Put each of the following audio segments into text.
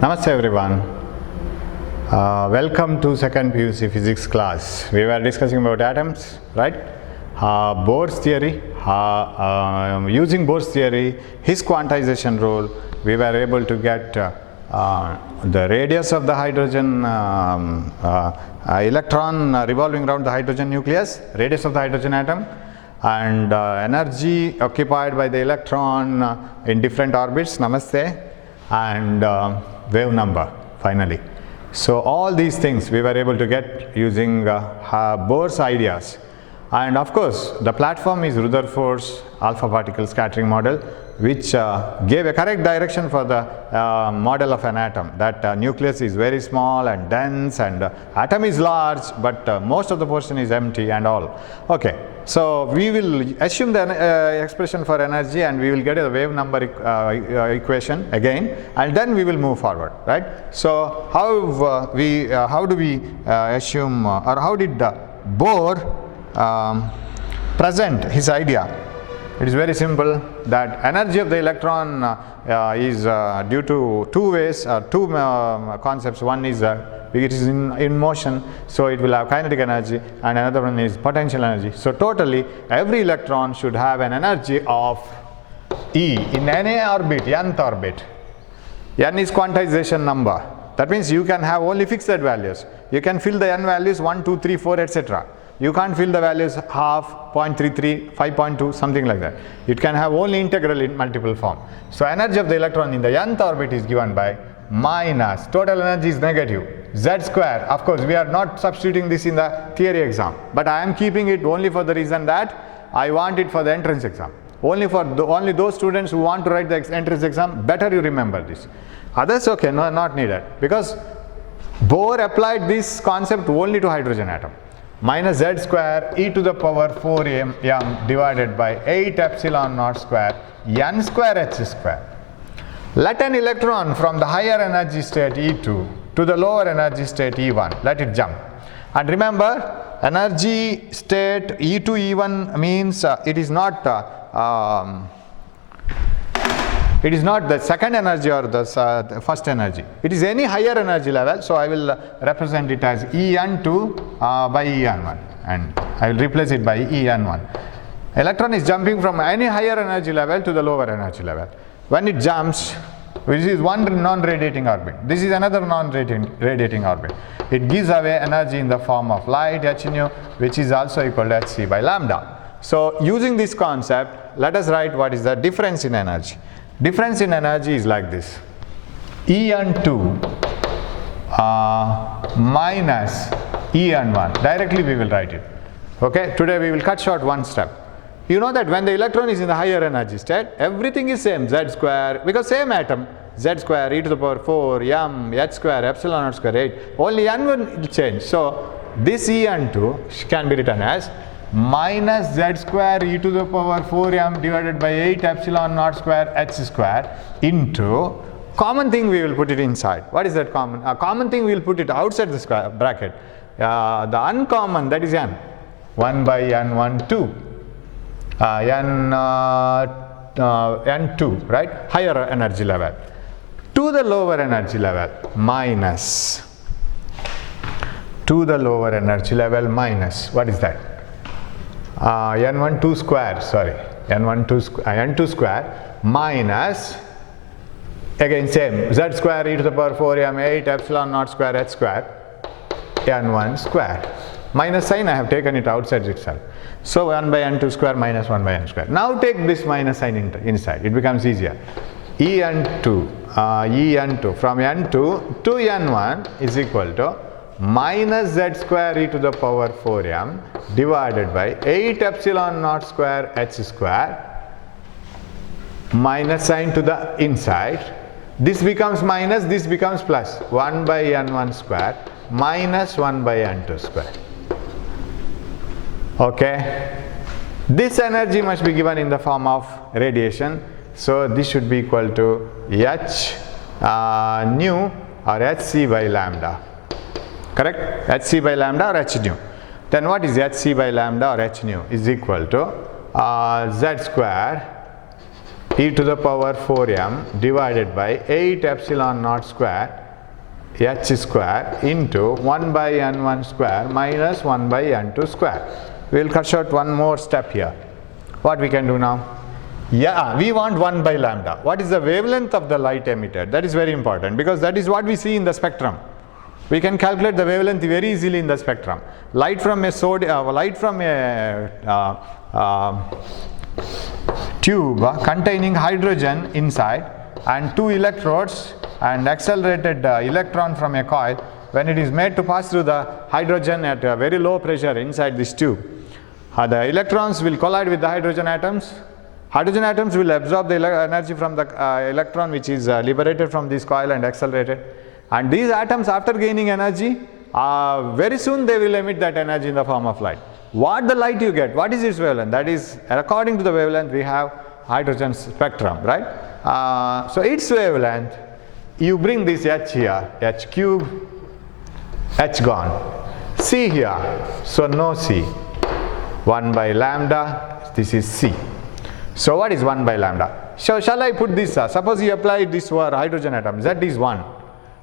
Namaste everyone. Welcome to second PUC physics class. We were discussing about atoms, right? Bohr's theory. Using Bohr's theory, his quantization rule, we were able to get the radius of the hydrogen electron revolving around the hydrogen nucleus, radius of the hydrogen atom, and energy occupied by the electron in different orbits, namaste, and wave number finally. So all these things we were able to get using Bohr's ideas. And of course the platform is Rutherford's alpha particle scattering model, which gave a correct direction for the model of an atom, that nucleus is very small and dense, and atom is large, but most of the portion is empty and all. Okay, so we will assume the expression for energy, and we will get a wave number equation again, and then we will move forward, right? So how do we assume, or how did Bohr present his idea? It is very simple, that energy of the electron is due to two ways, two concepts. One is it is in motion, so it will have kinetic energy, and another one is potential energy. So totally every electron should have an energy of E in any orbit, nth orbit. N is quantization number. That means you can have only fixed values. You can fill the n values 1, 2, 3, 4, etc. You can't fill the values half, 0.33, 5.2, something like that. It can have only integral in multiple form. So energy of the electron in the nth orbit is given by minus, total energy is negative, z square. Of course we are not substituting this in the theory exam, but I am keeping it only for the reason that I want it for the entrance exam. Only for only those students who want to write the entrance exam, better you remember this. Others, okay, no, not needed, because Bohr applied this concept only to hydrogen atom. Minus z square e to the power 4 m divided by 8 epsilon naught square n square h square. Let an electron from the higher energy state E2 to the lower energy state E1, let it jump. And remember, energy state E2 E1 means it is not the second energy or the first energy. It is any higher energy level. So I will represent it as En2 by En1, and I will replace it by En1. Electron is jumping from any higher energy level to the lower energy level. When it jumps, which is one non-radiating orbit, this is another non-radiating orbit, it gives away energy in the form of light, h nu, which is also equal to hc by lambda. So using this concept, let us write what is the difference in energy. Difference in energy is like this: En2 minus En1. Directly we will write it. Okay, today we will cut short one step. You know that when the electron is in the higher energy state, everything is same, z square, because same atom, z square e to the power 4 m h square epsilon naught square 8, only n1 will change. So this En2 can be written as minus z square e to the power 4 m divided by 8 epsilon naught square h square into common thing we will put it inside. What is that common? Common thing we will put it outside the square bracket. The uncommon, that is n. 1 by n1 2. n2, right? Higher energy level. To the lower energy level minus. To the lower energy level minus. What is that? n1 2 square, sorry, n2 square minus, again same, z square e to the power 4 m 8 epsilon naught square h square n1 square. Minus sign I have taken it outside itself. So 1 by n2 square minus 1 by n square. Now take this minus sign inside, it becomes easier. En2 from n2 to n1 is equal to minus z square e to the power 4 m divided by 8 epsilon naught square h square, minus sign to the inside. This becomes minus, this becomes plus. 1 by n1 square minus 1 by n2 square. Okay, this energy must be given in the form of radiation. So this should be equal to h nu or hc by lambda. Correct? hc by lambda or h nu. Then what is hc by lambda or h nu? Is equal to z square e to the power 4m divided by 8 epsilon naught square h square into 1 by n1 square minus 1 by n2 square. We will cut short one more step here. What we can do now? Yeah, we want 1 by lambda. What is the wavelength of the light emitted? That is very important because that is what we see in the spectrum. We can calculate the wavelength very easily in the spectrum. Light from a tube containing hydrogen inside and 2 electrodes and accelerated electron from a coil, when it is made to pass through the hydrogen at a very low pressure inside this tube, the electrons will collide with the hydrogen atoms. Hydrogen atoms will absorb the energy from the electron which is liberated from this coil and accelerated, and these atoms, after gaining energy, very soon they will emit that energy in the form of light. What the light you get, what is its wavelength? That is, according to the wavelength we have hydrogen spectrum, right? So its wavelength, you bring this h here, h cube, h gone, c here, so no c, 1 by lambda, this is c. So what is 1 by lambda? So shall I put this, suppose you apply this for hydrogen atom, z is 1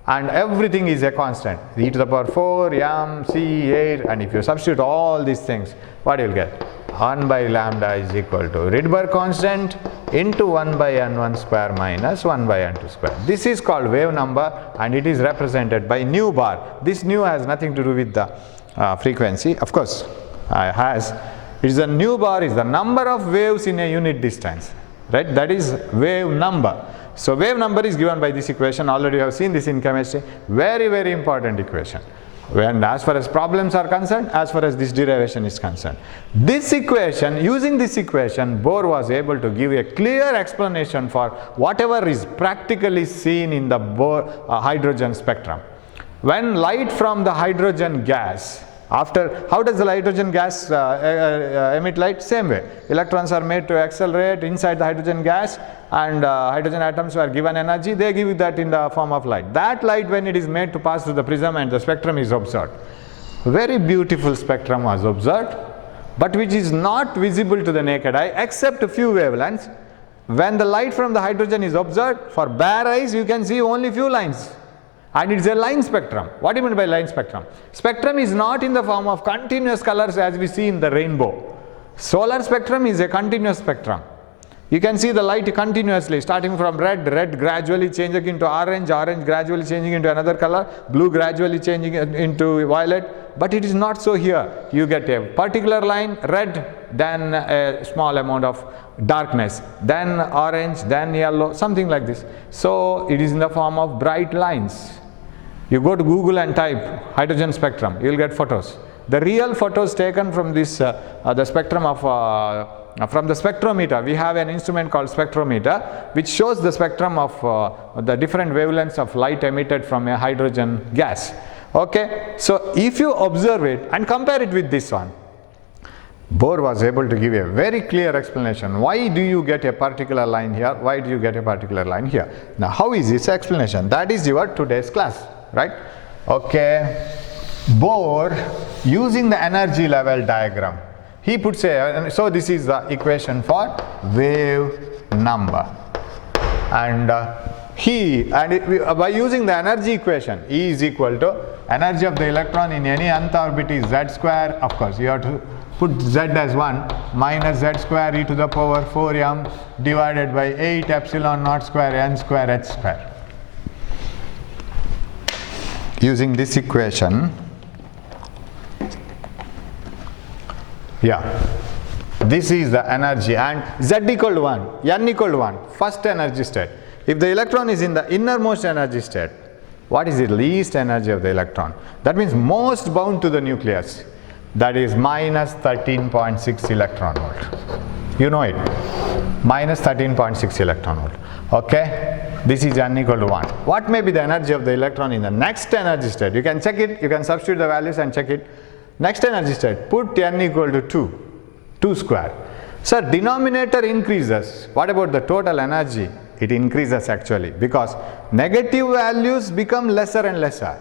and everything is a constant, e to the power 4, m, c, 8, and if you substitute all these things, what you will get? 1 by lambda is equal to Rydberg constant into 1 by n1 square minus 1 by n2 square. This is called wave number and it is represented by nu bar. This nu has nothing to do with the frequency, of course it is the nu bar is the number of waves in a unit distance, right? That is wave number. So wave number is given by this equation. Already you have seen this in chemistry. Very, very important equation. When as far as problems are concerned, as far as this derivation is concerned. This equation, using this equation, Bohr was able to give a clear explanation for whatever is practically seen in the Bohr hydrogen spectrum. When light from the hydrogen gas, how does the hydrogen gas emit light? Same way. Electrons are made to accelerate inside the hydrogen gas and hydrogen atoms were given energy, they give that in the form of light. That light, when it is made to pass through the prism and the spectrum is observed. Very beautiful spectrum was observed, but which is not visible to the naked eye except a few wavelengths. When the light from the hydrogen is observed, for bare eyes you can see only few lines. And it is a line spectrum. What do you mean by line spectrum? Spectrum is not in the form of continuous colors as we see in the rainbow. Solar spectrum is a continuous spectrum. You can see the light continuously starting from red gradually changing into orange gradually changing into another color, blue gradually changing into violet, but it is not so here. You get a particular line, red, then a small amount of darkness, then orange, then yellow, something like this. So it is in the form of bright lines. You go to Google and type hydrogen spectrum, you will get photos. The real photos taken from this, the spectrum of from the spectrometer. We have an instrument called spectrometer which shows the spectrum of the different wavelengths of light emitted from a hydrogen gas. Okay, so if you observe it and compare it with this one, Bohr was able to give a very clear explanation. Why do you get a particular line here? Why do you get a particular line here? Now, how is this explanation? That is your today's class, right? Okay, Bohr, using the energy level diagram, he puts a, so this is the equation for wave number, and by using the energy equation, E is equal to energy of the electron in any nth orbit is z square. Of course, you have to put z as 1 minus z square e to the power 4m divided by 8 epsilon naught square n square h square. Using this equation, this is the energy, and z equal to 1, n equal to 1, first energy state. If the electron is in the innermost energy state, what is the least energy of the electron? That means most bound to the nucleus. That is minus 13.6 electron volt. You know it, minus 13.6 electron volt. Okay, this is n equal to 1. What may be the energy of the electron in the next energy state? You can check it, you can substitute the values and check it. Next energy state, put n equal to 2 square. So denominator increases. What about the total energy? It increases actually, because negative values become lesser and lesser.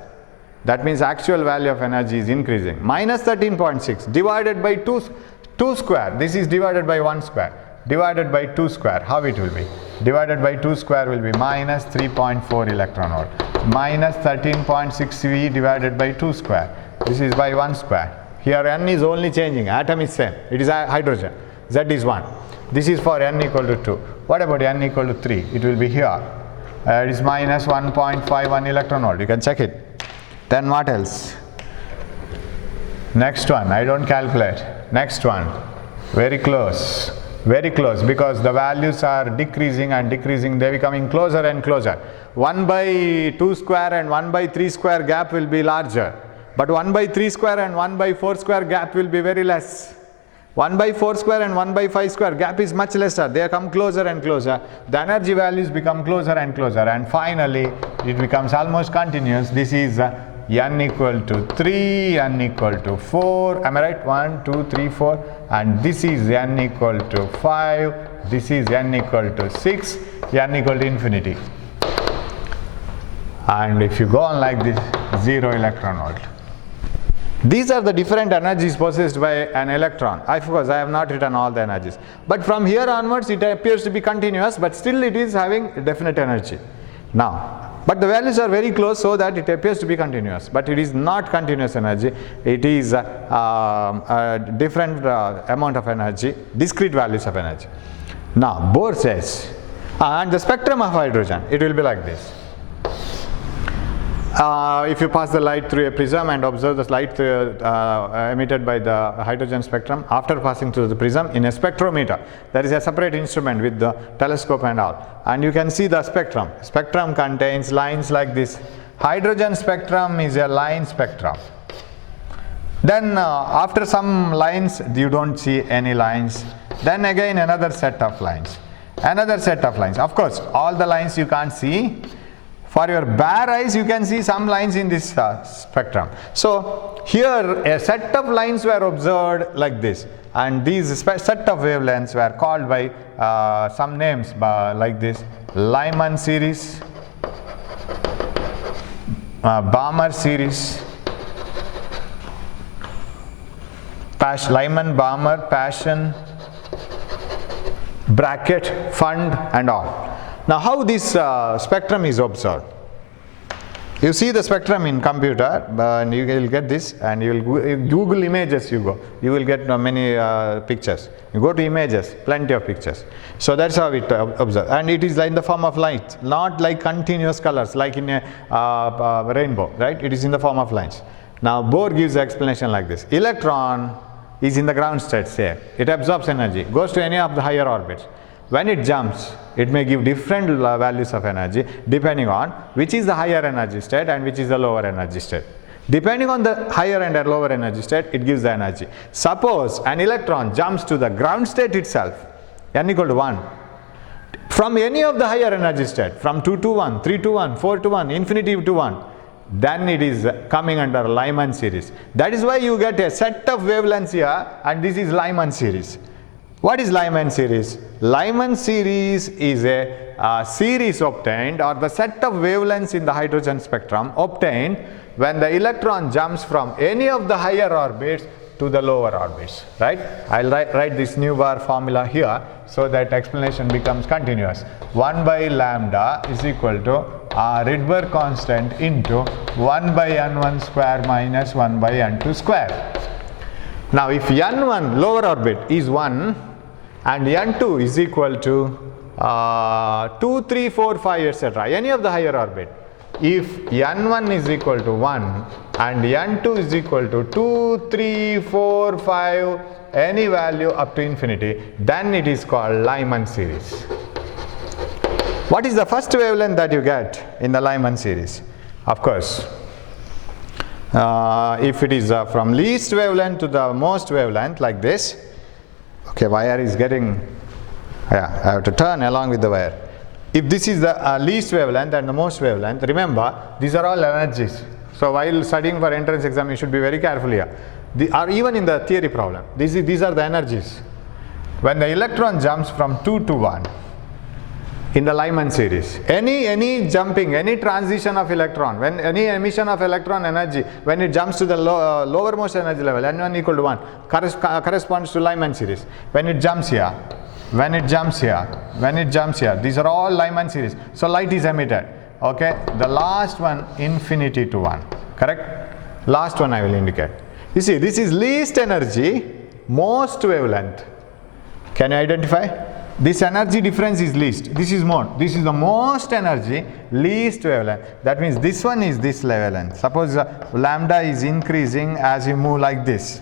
That means actual value of energy is increasing. Minus 13.6 divided by 2 square. This is divided by 1 square. divided by 2 square. How it will be? Divided by 2 square will be minus 3.4 electron volt. Minus 13.6 V divided by 2 square. This is by 1 square. Here N is only changing, atom is same. It is a hydrogen. Z is 1. This is for N equal to 2. What about N equal to 3? It will be here. It is minus 1.51 electron volt. You can check it. Then what else? Next one, I don't calculate. Next one, very close, because the values are decreasing and decreasing, they are becoming closer and closer. 1 by 2 square and 1 by 3 square gap will be larger, but 1 by 3 square and 1 by 4 square gap will be very less. 1 by 4 square and 1 by 5 square gap is much lesser. They come closer and closer. The energy values become closer and closer, and finally it becomes almost continuous. This is N equal to 3, N equal to 4, am I right? 1, 2, 3, 4, and this is N equal to 5, this is N equal to 6, N equal to infinity. And if you go on like this, 0 electron volt. These are the different energies possessed by an electron. Of course, I have not written all the energies. But from here onwards, it appears to be continuous, but still it is having definite energy. Now, but the values are very close so that it appears to be continuous. But it is not continuous energy. It is a different amount of energy, discrete values of energy. Now, Bohr says, and the spectrum of hydrogen, it will be like this. If you pass the light through a prism and observe the light emitted by the hydrogen spectrum after passing through the prism in a spectrometer, there is a separate instrument with the telescope and all, and you can see the spectrum. Spectrum contains lines like this. Hydrogen spectrum is a line spectrum. Then after some lines, you don't see any lines. Then again another set of lines. Another set of lines. Of course, all the lines you can't see. For your bare eyes, you can see some lines in this spectrum. So here a set of lines were observed like this, and these set of wavelengths were called by some names like this: Lyman series, Balmer series, Lyman, Balmer, Paschen, bracket, fund, and all. Now, how this spectrum is observed? You see the spectrum in computer, and you will get this, and you will Google images. You will get many pictures. You go to images, plenty of pictures. So that's how it observed, and it is like in the form of lines, not like continuous colors, like in a rainbow, right? It is in the form of lines. Now, Bohr gives the explanation like this: electron is in the ground state, say, it absorbs energy, goes to any of the higher orbits. When it jumps, it may give different values of energy depending on which is the higher energy state and which is the lower energy state. Depending on the higher and lower energy state, it gives the energy. Suppose an electron jumps to the ground state itself, N equal to 1, from any of the higher energy state, from 2 to 1, 3 to 1, 4 to 1, infinity to 1, then it is coming under Lyman series. That is why you get a set of wavelengths here, and this is Lyman series. What is Lyman series? Lyman series is a series obtained, or the set of wavelengths in the hydrogen spectrum obtained when the electron jumps from any of the higher orbits to the lower orbits, right? I'll write this new bar formula here so that explanation becomes continuous. 1 by lambda is equal to Rydberg constant into 1 by n1 square minus 1 by n2 square. Now, if n1 lower orbit is 1 and n2 is equal to 2, 3, 4, 5, etc., any of the higher orbit, if n1 is equal to 1 and n2 is equal to 2, 3, 4, 5, any value up to infinity, then it is called Lyman series. What is the first wavelength that you get in the Lyman series? Of course, if it is from least wavelength to the most wavelength like this, okay, wire is getting, I have to turn along with the wire. If this is the least wavelength and the most wavelength, remember these are all energies. So while studying for entrance exam, you should be very careful here. Or even in the theory problem, these are the energies. When the electron jumps from 2 to 1 in the Lyman series, any jumping, any transition of electron, when any emission of electron energy, when it jumps to the lowermost energy level, n1 equal to 1, corresponds to Lyman series. When it jumps here, when it jumps here, these are all Lyman series. So light is emitted. Okay, the last one infinity to 1, correct? Last one I will indicate. You see, this is least energy, most wavelength. Can you identify? This energy difference is least. This is more. This is the most energy, least wavelength. That means this one is this wavelength. Suppose lambda is increasing as you move like this.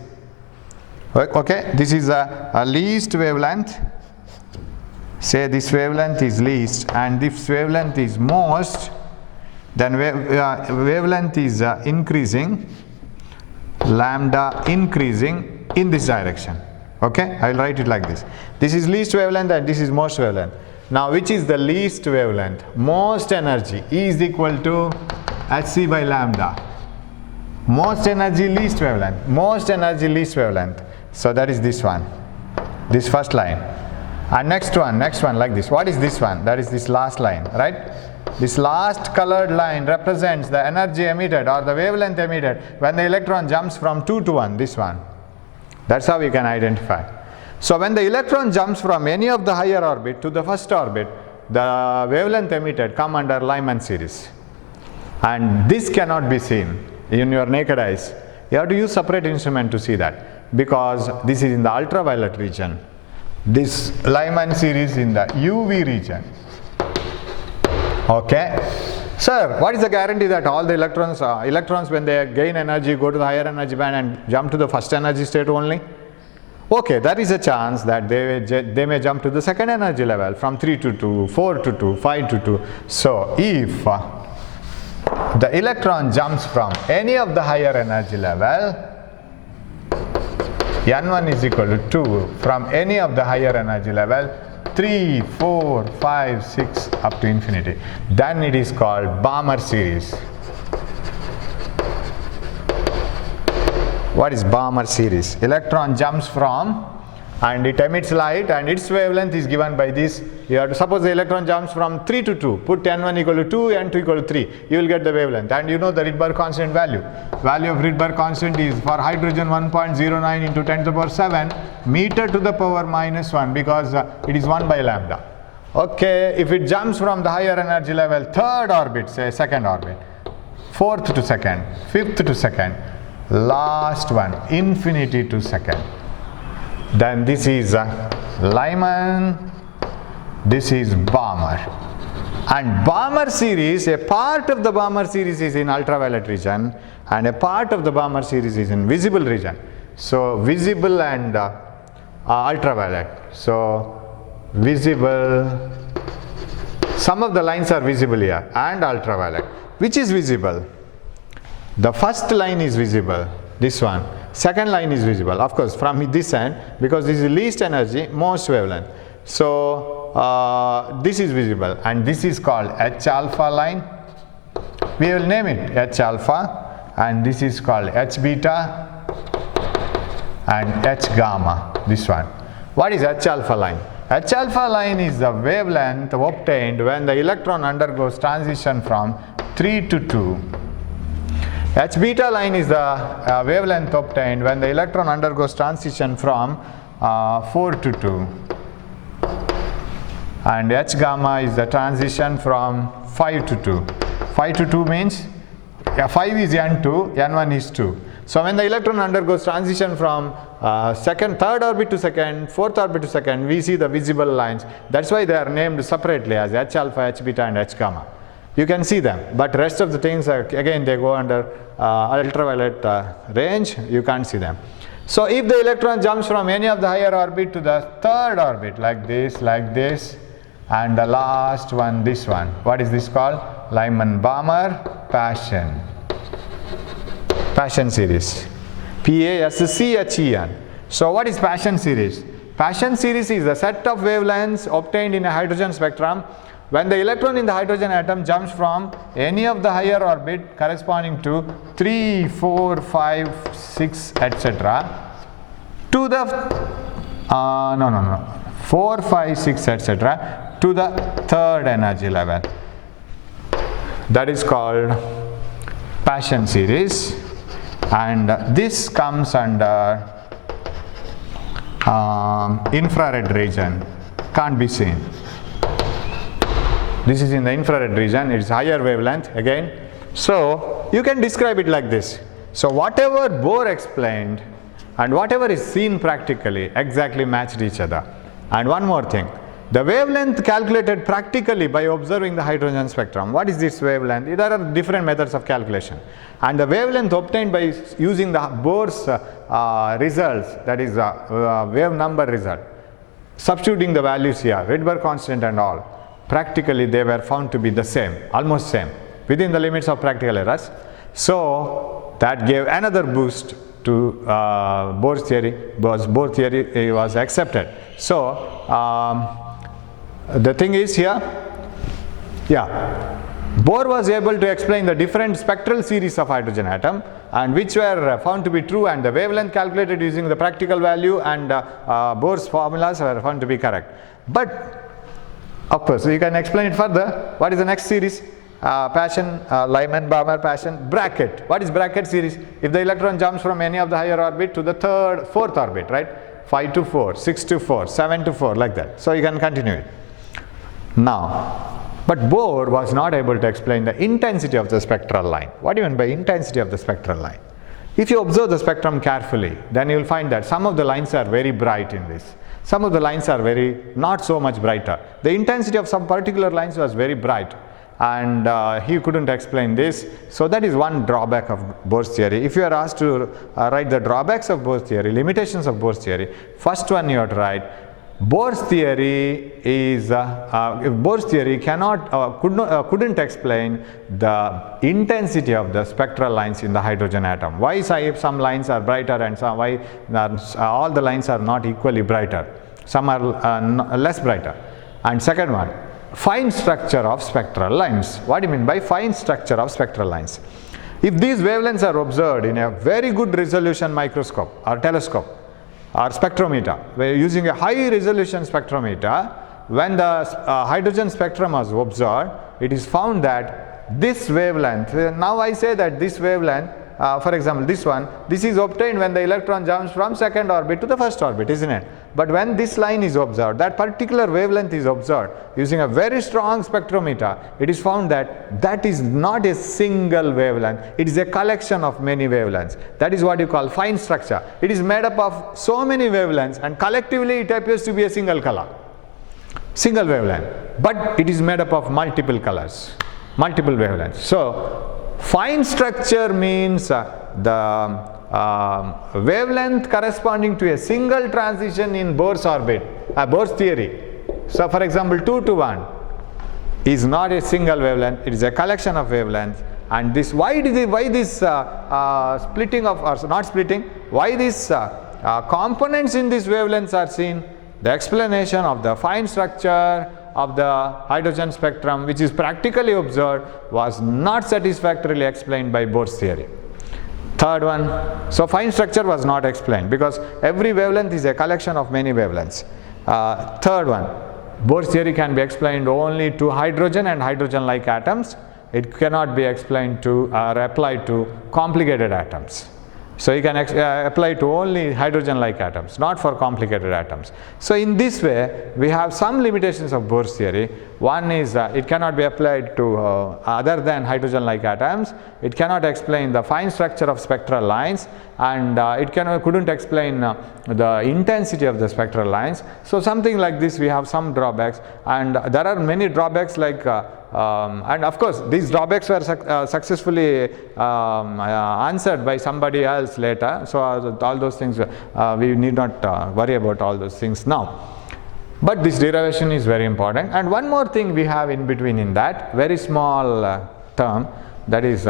Okay, this is a least wavelength. Say this wavelength is least and this wavelength is most. Then wavelength is increasing, lambda increasing in this direction. Okay, I will write it like this. This is least wavelength and this is most wavelength. Now which is the least wavelength? Most energy is equal to hc by lambda. Most energy, least wavelength. Most energy, least wavelength. So that is this one, this first line. And next one like this. What is this one? That is this last line, right? This last colored line represents the energy emitted or the wavelength emitted when the electron jumps from 2 to 1, this one. That's how we can identify. So when the electron jumps from any of the higher orbit to the first orbit, the wavelength emitted come under Lyman series. And this cannot be seen in your naked eyes. You have to use separate instrument to see that, because this is in the ultraviolet region. This Lyman series in the UV region. Okay. Sir, what is the guarantee that all the electrons when they gain energy go to the higher energy band and jump to the first energy state only? Okay, there is a chance that they may jump to the second energy level from 3 to 2, 4 to 2, 5 to 2. So if the electron jumps from any of the higher energy level, N1 is equal to 2 from any of the higher energy level, 3, 4, 5, 6 up to infinity. Then it is called Bohr series. What is Bohr series? Electron jumps from and it emits light and its wavelength is given by this. You have to suppose the electron jumps from 3 to 2. Put N1 equal to 2, N2 equal to 3. You will get the wavelength. And you know the Rydberg constant value. Value of Rydberg constant is for hydrogen 1.09 into 10 to the power 7 meter to the power minus 1, because it is 1 by lambda. Okay, if it jumps from the higher energy level, third orbit, say second orbit, fourth to second, fifth to second, last one, infinity to second. Then this is Lyman, this is Bohr. And Bohr series, a part of the Bohr series is in ultraviolet region and a part of the Bohr series is in visible region. So visible and ultraviolet. So visible, some of the lines are visible here, and ultraviolet. Which is visible? The first line is visible, this one. Second line is visible, of course, from this end, because this is least energy, most wavelength. So this is visible, and this is called H alpha line. We will name it H alpha, and this is called H beta and H gamma, this one. What is H alpha line? H alpha line is the wavelength obtained when the electron undergoes transition from 3 to 2. H beta line is the wavelength obtained when the electron undergoes transition from 4 to 2. And H gamma is the transition from 5 to 2. 5 to 2 means 5 is N2, N1 is 2. So when the electron undergoes transition from third orbit to second, fourth orbit to second, we see the visible lines. That's why they are named separately as H alpha, H beta and H gamma. You can see them, but rest of the things again they go under ultraviolet range. You can't see them. So if the electron jumps from any of the higher orbit to the third orbit, like this, and the last one, this one, what is this called? Lyman-Bohr Paschen series. P-A-S-C-H-E-N. So what is Paschen series? Paschen series is the set of wavelengths obtained in a hydrogen spectrum when the electron in the hydrogen atom jumps from any of the higher orbit corresponding to 3, 4, 5, 6, etc. to the 4, 5, 6, etc. to the third energy level. That is called Paschen series, and this comes under infrared region. can't be seen. This is in the infrared region, it is higher wavelength again. So you can describe it like this. So whatever Bohr explained and whatever is seen practically exactly matched each other. And one more thing, the wavelength calculated practically by observing the hydrogen spectrum. What is this wavelength? There are different methods of calculation. And the wavelength obtained by using the Bohr's results, that is wave number result, substituting the values here, Rydberg constant and all, practically they were found to be the same, almost same, within the limits of practical errors. So that gave another boost to Bohr's theory, because Bohr theory was accepted. So the thing is here, Bohr was able to explain the different spectral series of hydrogen atom, and which were found to be true, and the wavelength calculated using the practical value and Bohr's formulas were found to be correct. But of course you can explain it further. What is the next series? Paschen, Lyman-Balmer, Paschen, bracket. What is bracket series? If the electron jumps from any of the higher orbit to the fourth orbit, right? 5 to 4, 6 to 4, 7 to 4, like that. So you can continue it. Now, but Bohr was not able to explain the intensity of the spectral line. What do you mean by intensity of the spectral line? If you observe the spectrum carefully, then you will find that some of the lines are very bright in this. Some of the lines are very not so much brighter. The intensity of some particular lines was very bright, and he couldn't explain this. So that is one drawback of Bohr's theory. If you are asked to write the drawbacks of Bohr's theory, limitations of Bohr's theory, first one you have to write, Bohr's theory is Bohr's theory couldn't explain the intensity of the spectral lines in the hydrogen atom. Why some lines are brighter and why all the lines are not equally brighter? Some are less brighter. And second one, fine structure of spectral lines. What do you mean by fine structure of spectral lines? If these wavelengths are observed in a very good resolution microscope or telescope or spectrometer, we are using a high resolution spectrometer, when the hydrogen spectrum was observed, it is found that this wavelength, now I say that this wavelength, for example this one, this is obtained when the electron jumps from second orbit to the first orbit, isn't it? But when this line is observed, that particular wavelength is observed using a very strong spectrometer, it is found that that is not a single wavelength, it is a collection of many wavelengths. That is what you call fine structure. It is made up of so many wavelengths, and collectively it appears to be a single color, single wavelength, but it is made up of multiple colors, multiple wavelengths. So fine structure means the wavelength corresponding to a single transition in Bohr's orbit, Bohr's theory. So for example 2 to 1 is not a single wavelength, it is a collection of wavelengths. And this, why this splitting of, or not splitting, why these components in these wavelengths are seen? The explanation of the fine structure of the hydrogen spectrum, which is practically observed, was not satisfactorily explained by Bohr's theory. Third one, so fine structure was not explained because every wavelength is a collection of many wavelengths. Third one, Bohr's theory can be explained only to hydrogen and hydrogen-like atoms. It cannot be explained to or applied to complicated atoms. So you can apply to only hydrogen-like atoms, not for complicated atoms. So in this way, we have some limitations of Bohr's theory. One is it cannot be applied to other than hydrogen-like atoms. It cannot explain the fine structure of spectral lines, and it couldn't explain the intensity of the spectral lines. So something like this, we have some drawbacks, and there are many drawbacks like and of course these drawbacks were successfully answered by somebody else later. So all those things, we need not worry about all those things now. But this derivation is very important. And one more thing we have in between in that, very small term, that is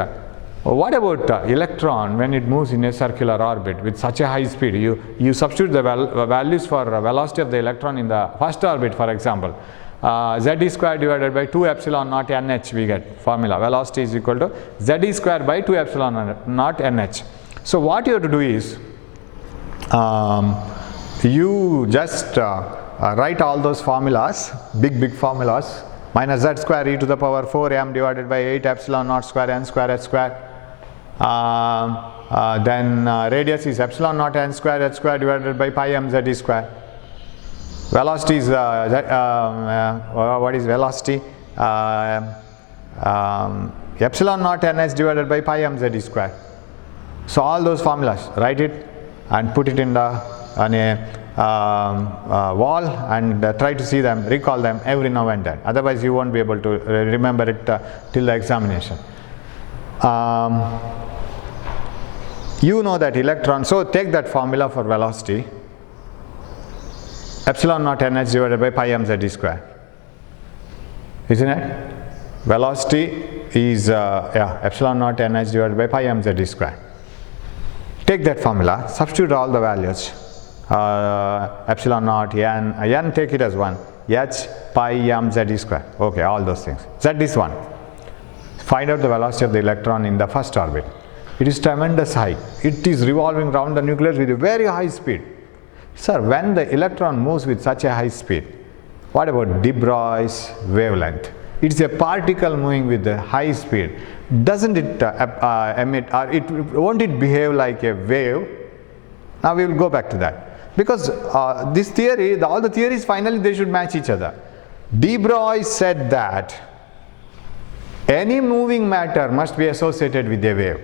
what about electron when it moves in a circular orbit with such a high speed? You substitute the values for velocity of the electron in the first orbit, for example. Z square divided by 2 epsilon naught nh, we get formula. Velocity is equal to Z square by 2 epsilon naught nh. So what you have to do is, you just write all those formulas, big formulas, minus Z square e to the power 4m divided by 8 epsilon naught square n square h square. Then radius is epsilon naught n square h square divided by pi m Z square. velocity is what is velocity? Epsilon naught ns divided by pi mz square. So all those formulas, write it and put it in the on a wall and try to see them, recall them every now and then. Otherwise, you won't be able to remember it till the examination. You know that electron, so take that formula for velocity, epsilon naught nh divided by pi mz square, isn't it? Velocity is epsilon naught nh divided by pi mz square. Take that formula, substitute all the values, epsilon naught, n take it as 1, h pi mz square, okay, all those things. Z is 1. Find out the velocity of the electron in the first orbit. It is tremendous high. It is revolving around the nucleus with a very high speed. Sir, when the electron moves with such a high speed, what about de Broglie's wavelength? It's a particle moving with a high speed. Doesn't it emit, or won't it behave like a wave? Now we will go back to that. Because this theory, all the theories finally they should match each other. De Broglie said that any moving matter must be associated with a wave.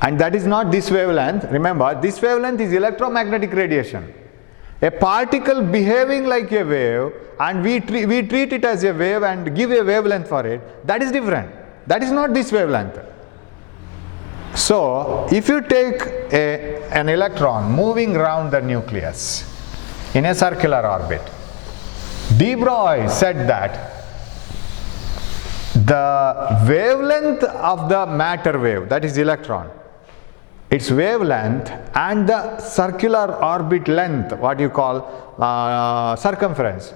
And that is not this wavelength. Remember, this wavelength is electromagnetic radiation. A particle behaving like a wave, and we treat it as a wave and give a wavelength for it, that is different. That is not this wavelength. So, if you take an electron moving around the nucleus in a circular orbit, de Broglie said that the wavelength of the matter wave, that is electron, its wavelength and the circular orbit length, what you call circumference,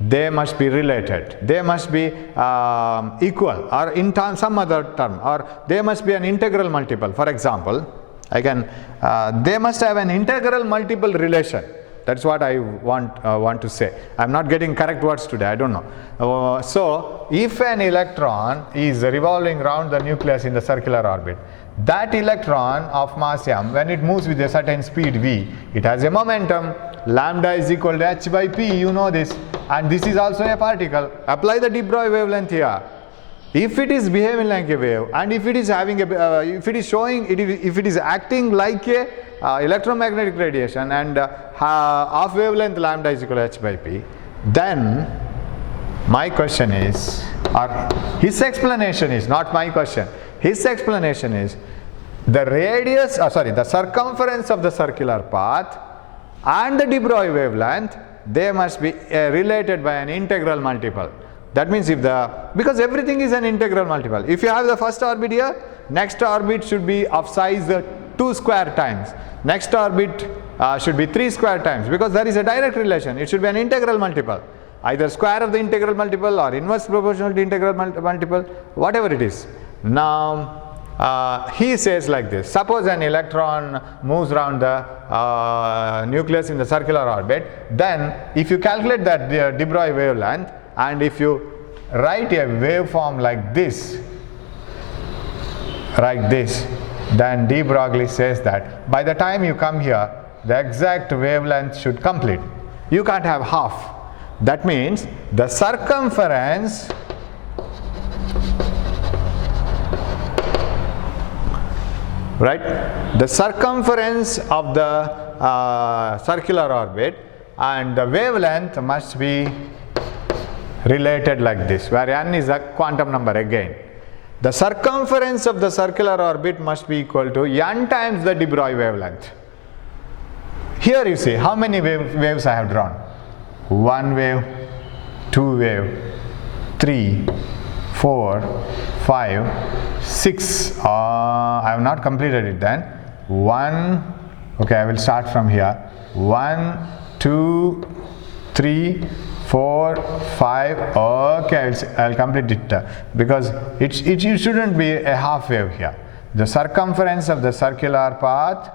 they must be related. They must be equal, or in some other term, or they must be an integral multiple. For example, they must have an integral multiple relation. That's what I want to say. I'm not getting correct words today, I don't know. So, if an electron is revolving around the nucleus in the circular orbit, that electron of mass m, when it moves with a certain speed v, it has a momentum. Lambda is equal to h by p, you know this, and this is also a particle. Apply the de Broglie wavelength here. If it is behaving like a wave, and if it is having a, if it is acting like a electromagnetic radiation, and of wavelength lambda is equal to h by p, then my question is, or his explanation is, not my question, his explanation is, the radius, the circumference of the circular path and the de Broglie wavelength, they must be related by an integral multiple. That means because everything is an integral multiple. If you have the first orbit here, next orbit should be of size 2 square times. Next orbit should be 3 square times, because there is a direct relation. It should be an integral multiple, either square of the integral multiple or inverse proportional to integral multiple, whatever it is. Now, he says like this: suppose an electron moves around the nucleus in the circular orbit, then if you calculate that de Broglie wavelength, and if you write a waveform like this, then de Broglie says that by the time you come here, the exact wavelength should complete. You can't have half. That means the circumference the circumference of the circular orbit and the wavelength must be related like this, where n is a quantum number again. The circumference of the circular orbit must be equal to n times the de Broglie wavelength. Here you see how many waves I have drawn. 1 wave, 2 wave, 3, 4, 5, 6. I have not completed it then. 1, okay, I will start from here. 1, 2, 3, 4, 5. Okay, I'll complete it because it shouldn't be a half wave here. The circumference of the circular path,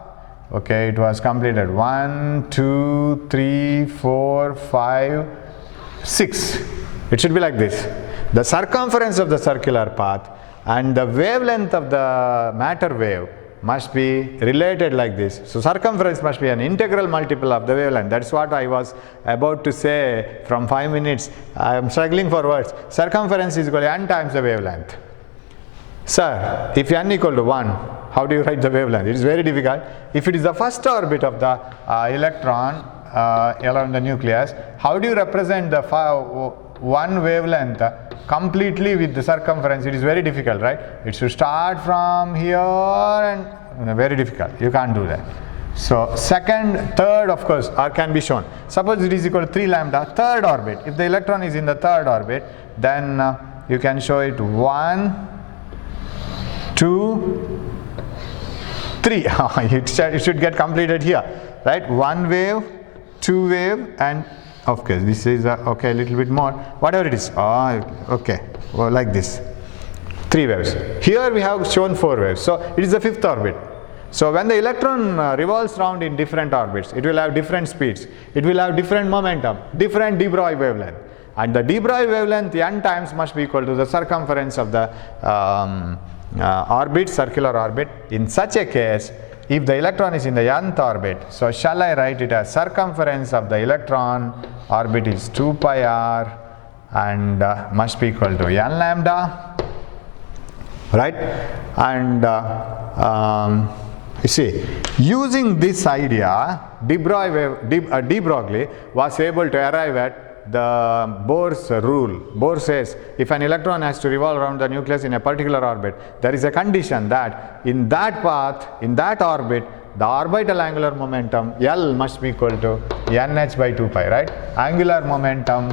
okay, it was completed. 1, 2, 3, 4, 5, 6. It should be like this. The circumference of the circular path and the wavelength of the matter wave must be related like this. So circumference must be an integral multiple of the wavelength. That's what I was about to say from 5 minutes. I am struggling for words. Circumference is equal to n times the wavelength. Sir, if n equal to 1, how do you write the wavelength? It is very difficult. If it is the first orbit of the electron around the nucleus, how do you represent the one wavelength completely with the circumference? It is very difficult, right? It should start from here and very difficult. You can't do that. So second, third, of course, can be shown. Suppose it is equal to 3 lambda, third orbit. If the electron is in the third orbit, then you can show it 1, 2, 3. It should get completed here, right? 1 wave, 2 wave, and of course this is okay, a little bit more, whatever it is. Okay, well, like this, 3 waves. Here we have shown 4 waves, so it is the 5th orbit. So when the electron revolves around in different orbits, it will have different speeds, it will have different momentum, different de Broglie wavelength, and the de Broglie wavelength n times must be equal to the circumference of the orbit, circular orbit. In such a case, if the electron is in the nth orbit, so shall I write it as circumference of the electron orbit is 2 pi r and must be equal to n lambda, right? And you see, using this idea, de Broglie was able to arrive at the Bohr's rule. Bohr says if an electron has to revolve around the nucleus in a particular orbit, there is a condition that in that path, in that orbit, the orbital angular momentum L must be equal to nh by 2 pi, right? Angular momentum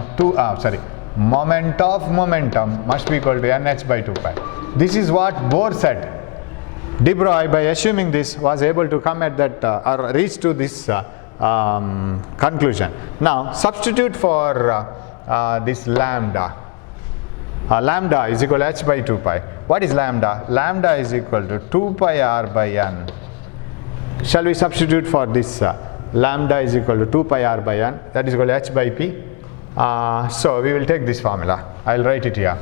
moment of momentum must be equal to nh by 2 pi. This is what Bohr said. De Broglie, by assuming this, was able to come at that or reach to this conclusion. Now substitute for this lambda. Lambda is equal to h by 2 pi. What is lambda? Lambda is equal to 2 pi r by n. Shall we substitute for this? Lambda is equal to 2 pi r by n, that is equal to h by p. So we will take this formula. I will write it here.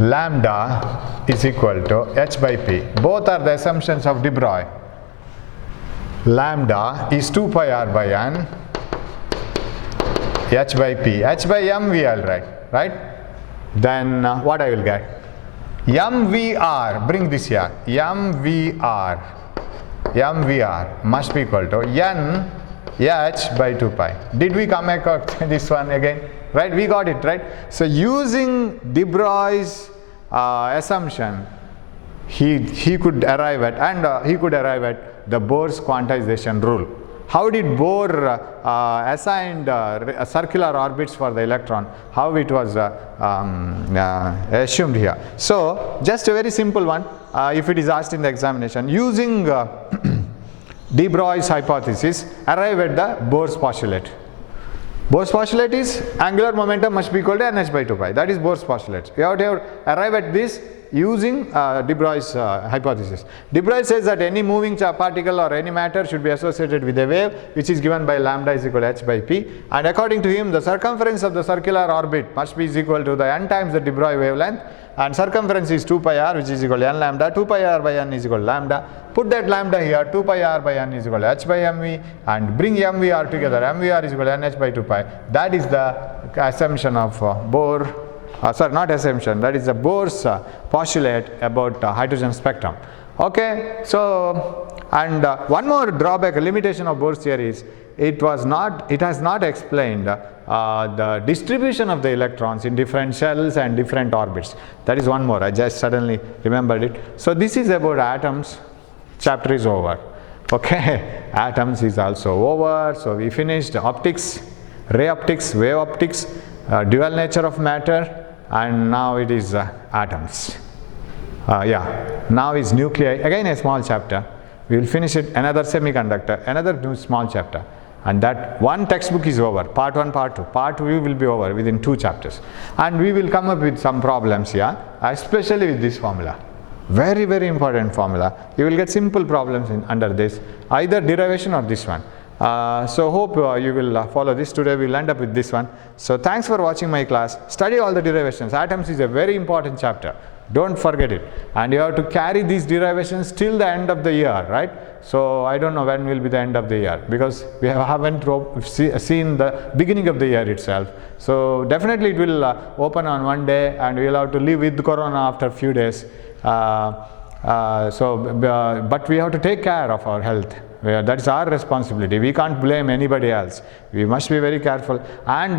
Lambda is equal to h by p. Both are the assumptions of de Broglie. Lambda is 2 pi r by n, h by p. H by m we will write, right? Then what I will get? mvr, bring this here. mvr must be equal to n h by 2 pi. Did we come across this one again? Right, we got it, right? So using de Broglie's assumption, he could arrive at, and he could arrive at the Bohr's quantization rule. How did Bohr assign circular orbits for the electron? How it was assumed here. So just a very simple one, if it is asked in the examination, using de Broglie's hypothesis, arrive at the Bohr's postulate. Bohr's postulate is angular momentum must be equal to nh by 2 pi. That is Bohr's postulate. You have to arrive at this using de Broglie's hypothesis. De Broglie says that any moving particle or any matter should be associated with a wave which is given by lambda is equal to h by p, and according to him the circumference of the circular orbit must be equal to the n times the de Broglie wavelength, and circumference is 2 pi r which is equal to n lambda. 2 pi r by n is equal to lambda. Put that lambda here, 2 pi r by n is equal to h by mv, and bring mvr together. Mvr is equal to nh by 2 pi. That is the assumption of Bohr. Sorry, not assumption, that is the Bohr's postulate about hydrogen spectrum. Okay, so, and one more drawback, a limitation of Bohr's theory is it has not explained the distribution of the electrons in different shells and different orbits. That is one more, I just suddenly remembered it. So this is about atoms. Chapter is over. Okay, atoms is also over. So we finished optics, ray optics, wave optics, dual nature of matter, and now it is atoms. Now is nuclei, again a small chapter. We will finish it, another semiconductor, another new small chapter, and that one textbook is over, part 1, part 2. Part 2 will be over within 2 chapters, and we will come up with some problems here, especially with this formula. Very, very important formula. You will get simple problems under this, either derivation or this one. So hope you will follow this. Today we will end up with this one. So thanks for watching my class. Study all the derivations. Atoms is a very important chapter. Don't forget it. And you have to carry these derivations till the end of the year, right? So I don't know when will be the end of the year, because we haven't seen the beginning of the year itself. So definitely it will open on one day, and we will have to live with corona after a few days. But we have to take care of our health. That is our responsibility. We can't blame anybody else. We must be very careful, and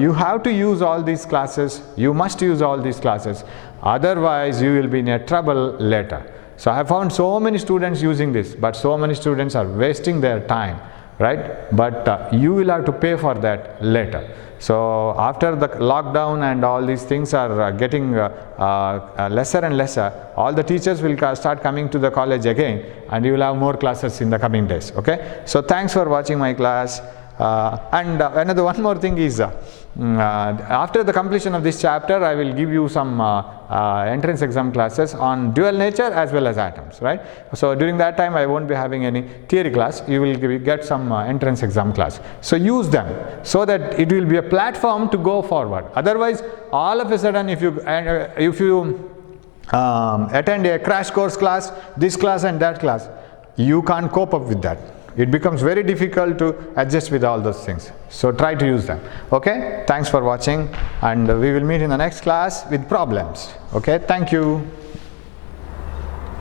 you have to use all these classes. You must use all these classes, otherwise you will be in a trouble later. So I have found so many students using this, but so many students are wasting their time, right? But you will have to pay for that later. So after the lockdown and all these things are getting lesser and lesser, all the teachers will start coming to the college again, and you will have more classes in the coming days. Okay, so thanks for watching my class. One more thing is, after the completion of this chapter, I will give you some entrance exam classes on dual nature as well as atoms, right? So during that time I won't be having any theory class. You will get some entrance exam class. So use them so that it will be a platform to go forward. Otherwise, all of a sudden, if you attend a crash course class, this class and that class, you can't cope up with that. It becomes very difficult to adjust with all those things. So try to use them. Okay, thanks for watching, and we will meet in the next class with problems. Okay, thank you.